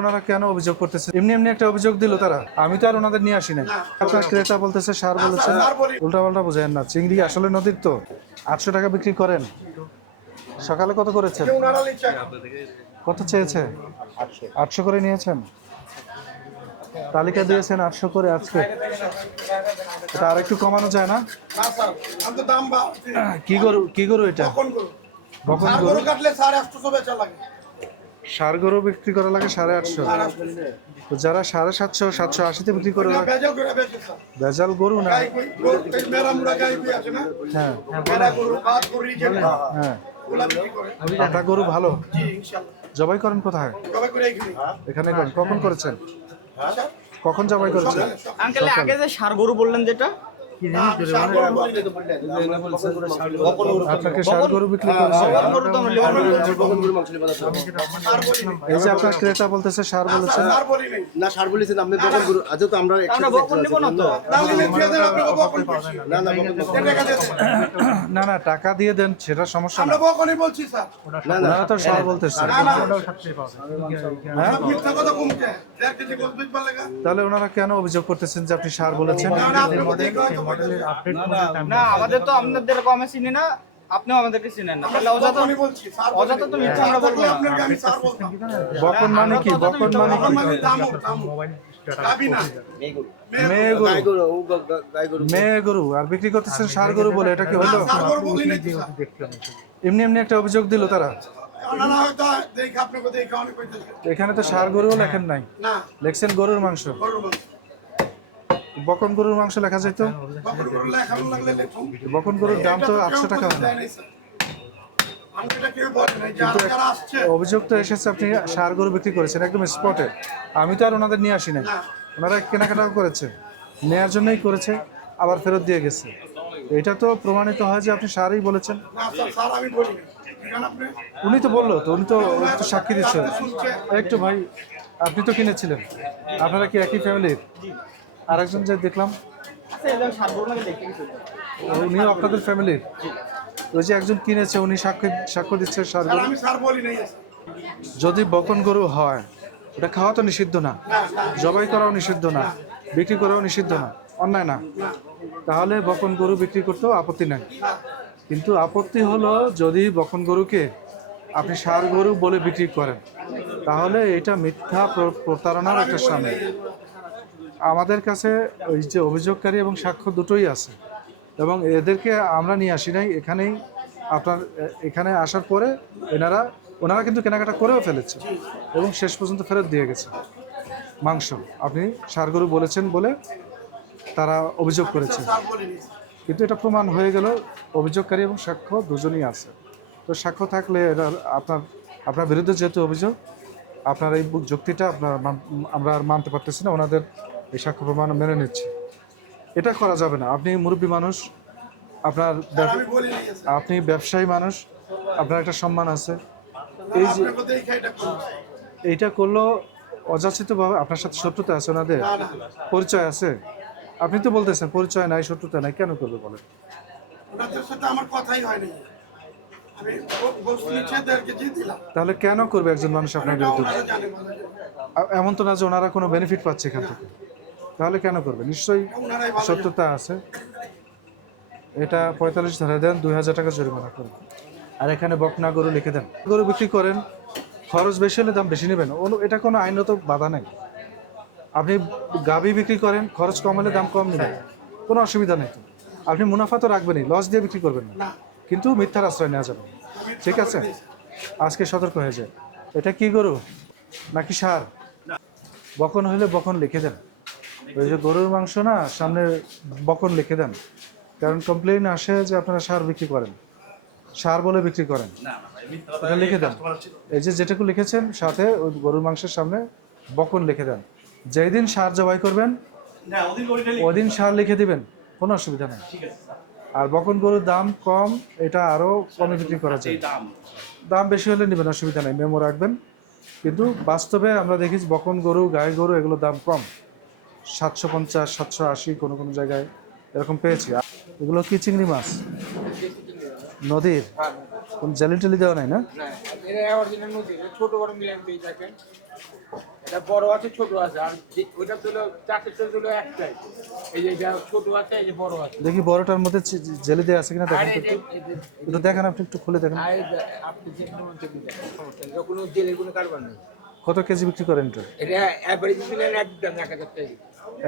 ওনারা কেন অভিযোগ করতেছে? এমনি এমনি একটা অভিযোগ দিল তারা, আমি তো আর ওনাদের নিয়ে আসি না। আপনার ক্রেতা বলতেছে সার বলেছে, উল্টাপাল্টা বোঝেন না। চিংড়ি আসলে নদীর তো 800 টাকা বিক্রি করেন। সকালে কত করেছেন? কত চেয়েছে? 800 করে নিয়েছেন, তালিকা দিয়েছেন 800 করে। আজকে এটা আর একটু কমানো যায় না? কি গরু এটা? বকন গরু কাটলে 850 বেচা লাগে। ষাঁড় গরু বিক্রি করা লাগে 850। তো যারা 750 780-তে বিক্রি করে, ভেজাল গরু না। হ্যাঁ হ্যাঁ, আপনার গরু ভালো। জবাই করেন কোথায়? এখানে করেন। কখন করেছেন? কখন জবাই করেছেন? আঙ্কেল আগে যে ষাঁড় গরু বললেন যেটা, আপনাকে ষাঁড় গরু বিক্রি করেছে। এই যে আপনার ক্রেতা বলতেছে ষাঁড় বলেছে। না ষাঁড় বলেছেন আপনি বকন গরু। আজ তো আমরা বকন নিব না তো। না না, টাকা দিয়ে দেন, সেটা সমস্যা না। না তো ষাঁড় বলতেছে। তাহলে ওনারা কেন অভিযোগ করতেছেন যে আপনি ষাঁড় বলেছেন? না আমাদের তো আপনাদের কমে চিনি না, আপনিও আমাদেরকে চিনেন না, তাহলে অযথা তো মিথ্যা আমরা বলবো না। বকন মানে কি? বকন মানে কি? মেয়ে গরু আর বিক্রি করতেছেন ষাঁড় গরু বলে, এটা কি হলো? এমনি এমনি একটা অভিযোগ দিল তারা। এখানে তো ষাঁড় গরুও লেখেন নাই, লেখছেন গরুর মাংস। বকন গরুর মাংস লেখা যায় তো। বকন গরুর দাম তো 800 টাকা। অভিযোগ তো এসেছে আপনি ষাঁড় গরু বিক্রি করেছেন একদম স্পটে। আমি তো আর ওনাদের নিয়ে আসি না। ওনারা কেনাকাটা করেছে, নেয়ার জন্যই করেছে, আবার ফেরত দিয়ে গেছে। এটা তো প্রমাণিত হয় যে আপনি ষাঁড়ই বলেছেন। উনি তো বললো তো, উনি তো সাক্ষী দিচ্ছেন। একটু ভাই, আপনি তো কিনেছিলেন, আপনারা কি একই ফ্যামিলির? আরেকজন যে দেখলাম উনিও আপনাদের ফ্যামিলির। ওই যে একজন কিনেছে, উনি সাক্ষ্য দিচ্ছে ষাঁড় গরু। যদি বকন গরু হয়, ওটা খাওয়া তো নিষিদ্ধ না, জবাই করাও নিষিদ্ধ না, বিক্রি করাও নিষিদ্ধ না, অন্যায় না। তাহলে বকন গরু বিক্রি করতেও আপত্তি নাই। কিন্তু আপত্তি হলো যদি বকন গরুকে আপনি ষাঁড় গরু বলে বিক্রি করেন, তাহলে এটা মিথ্যা প্রতারণার একটা সামিল। আমাদের কাছে ওই যে অভিযোগকারী এবং সাক্ষ্য দুটোই আছে, এবং এদেরকে আমরা নিয়ে আসি নাই। এখানেই আপনার এখানে আসার পরে ওনারা কিন্তু কেনাকাটা করেও ফেলেছে এবং শেষ পর্যন্ত ফেরত দিয়ে গেছে মাংস। আপনি ষাঁড় গরু বলেছেন বলে তারা অভিযোগ করেছে, কিন্তু এটা প্রমাণ হয়ে গেল অভিযোগকারী এবং সাক্ষ্য দুজনই আছে। তো সাক্ষ্য থাকলে এটা আপনার বিরুদ্ধে যেহেতু অভিযোগ, আপনার এই যুক্তিটা আমরা আর মানতে পারতেছি না। ওনাদের এই সাক্ষ্য প্রমাণ মেনে নিচ্ছি। এটা করা যাবে না। আপনি মুরব্বী মানুষ, আপনি ব্যবসায়ী মানুষ, আপনার একটা সম্মান আছে। এই যে এইটা করলো অযাচিতভাবে, আপনার সাথে শত্রুতা আছে ওনাদের? পরিচয় আছে? আপনি তো বলতেছেন পরিচয় নাই, শত্রুতা নাই, কেন করবে বলেন? তাহলে কেন করবে একজন মানুষ আপনার বিরুদ্ধে? এমন তো না যে ওনারা কোনো বেনিফিট পাচ্ছে এখান থেকে, তাহলে কেন করবে? নিশ্চয়ই শত্রুতা আছে। এটা 45 ধরে দেন, 2000 টাকা জরিমানা করেন। আর এখানে বকনা গরু লিখে দেন। গরু বিক্রি করেন, খরচ বেশি হলে দাম বেশি নেবেন, এটা কোনো আইনত বাধা নেই। আপনি গাভী বিক্রি করেন, খরচ কম হলে দাম কম নেবেন, কোনো অসুবিধা নেই। তো আপনি মুনাফা তো রাখবেনই, লস দিয়ে বিক্রি করবেন না, কিন্তু মিথ্যার আশ্রয় নেওয়া যাবে। ঠিক আছে, আজকে সতর্ক হয়ে যায়। এটা কি গরু নাকি ষাঁড়? বকন হলে বকন লিখে দেন। ওই যে গরুর মাংস না, সামনে বকন লিখে দেন, কারণ কমপ্লেইন আসে যে আপনারা ষাঁড় বিক্রি করেন, ষাঁড় বলে বিক্রি করেন। এটা লিখে দেন। এই যে যেটুকু লিখেছেন সাথে ওই গরুর মাংসের সামনে বকন লিখে দেন। যেই দিন ষাঁড় জবাই করবেন ওই দিন ষাঁড় লিখে দিবেন, কোনো অসুবিধা নেই। আর বকন গরুর দাম কম, এটা আরও কমে বিক্রি করা যায়। দাম বেশি হলে নেবেন, অসুবিধা নেই, মেমো রাখবেন। কিন্তু বাস্তবে আমরা দেখেছি বকন গরু, গাই গরু, এগুলোর দাম কম, 750 780, কোনো কোনো জায়গায় এরকম পেয়েছি। এগুলো কি চিংড়ি মাছ? নদীর? কোন জালি টালি দেওয়া নাই না? ছোট বড় মিলে বড় আছে ছোট আছে আর ওইটা হলো চাষের তেল হলো একটাই এই যে এটা ছোট আছে এই যে বড় আছে দেখি বড়টার মধ্যে জেলি দেওয়া আছে কিনা আর দেখেন তো এই একটু। যে একটু দেখেন, আপনি একটু খুলে দেখেন। আর আপনি যে মধ্যে সমস্যা নেই কোনো জেলের কোনো কারবার নেই কত কেজি বিক্রি করেন এটা? এটা এভারেজ দিলেন একদম 1000 টাকা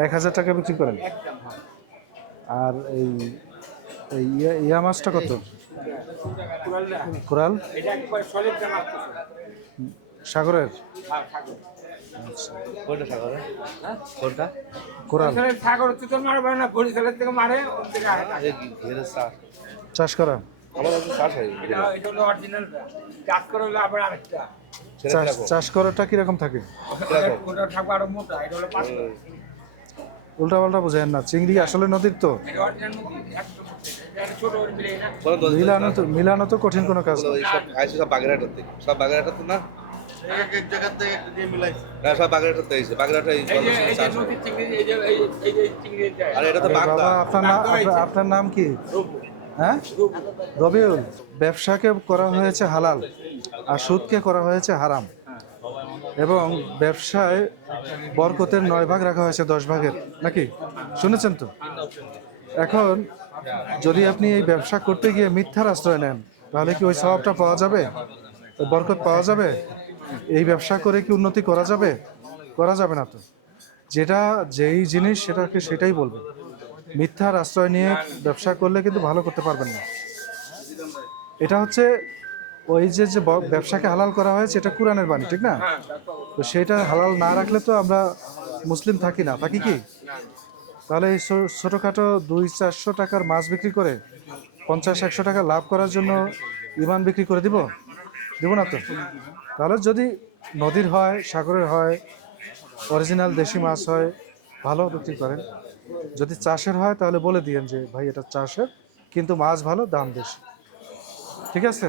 1000 টাকা বিক্রি করেন। একদম হ্যাঁ আর এই এই ইয়া মাছটা কত? কুড়াল না কোরাল এটা একবার সলিড দাম আছে সাগরের হ্যাঁ সাগর কোনটা সাগরে হ্যাঁ কোনটা কোরাল বরিশালের সাগর তো তো মারবে না বরিশালের থেকে মারে ওর থেকে আরে না ঘেরে চাষ চাষ করা। আমার একটু চাষ হয় এটা এটা হলো অরিজিনাল চাষ করে হলো আবার আরেকটা চাষ করাটা কিরকম থাকে? ওটা থাকবে আরো মোটা এটা হলো 5 উল্টা পাল্টা বোঝেন না, চিংড়ি আসলে নদীর তো এটা অরিজিনাল একদম এটা ছোট ওর মিলে না মিলানো তো কঠিন কোনো কাজ না। সব আইসে সব বাগেরহাট থেকে সব বাগেরহাট তো না এক জায়গা থেকে দিয়ে মিলাইছে না সব বাগেরহাট থেকে আইসে বাগেরহাট এই যে নদীর চিংড়ি এই যে চিংড়ি যায় আরে এটা তো আরে বাগদা বাবা, আপনার নাম কি? হ্যাঁ, রবিউল। ব্যবসাকে করা হয়েছে হালাল আর সুদকে করা হয়েছে হারাম, এবং ব্যবসায় বরকতের 9 ভাগ রাখা হয়েছে 10 ভাগের, নাকি শুনেছেন তো? এখন যদি আপনি এই ব্যবসা করতে গিয়ে মিথ্যার আশ্রয় নেন, তাহলে কি ওই স্বভাবটা পাওয়া যাবে? ওই বরকত পাওয়া যাবে? এই ব্যবসা করে কি উন্নতি করা যাবে? করা যাবে না তো। যেটা যেই জিনিস সেটাকে সেটাই বলবে। মিথ্যার আশ্রয় নিয়ে ব্যবসা করলে কিন্তু ভালো করতে পারবেন না। এটা হচ্ছে ওই যে যে ব্যবসাকে হালাল করা হয়েছে, এটা কোরআনের বাণী, ঠিক না? তো সেটা হালাল না রাখলে তো আমরা মুসলিম থাকি না, থাকি কি? তাহলে এই ছোটোখাটো 200-400 টাকার মাছ বিক্রি করে 50-100 টাকা লাভ করার জন্য ইমান বিক্রি করে দিব না তো। তাহলে যদি নদীর হয়, সাগরের হয়, অরিজিনাল দেশি মাছ হয়, ভালো বিক্রি করেন। যদি চাষের হয় তাহলে বলে দিয়েন যে ভাই এটা চাষের, কিন্তু মাছ ভালো, দাম বেশি, ঠিক আছে?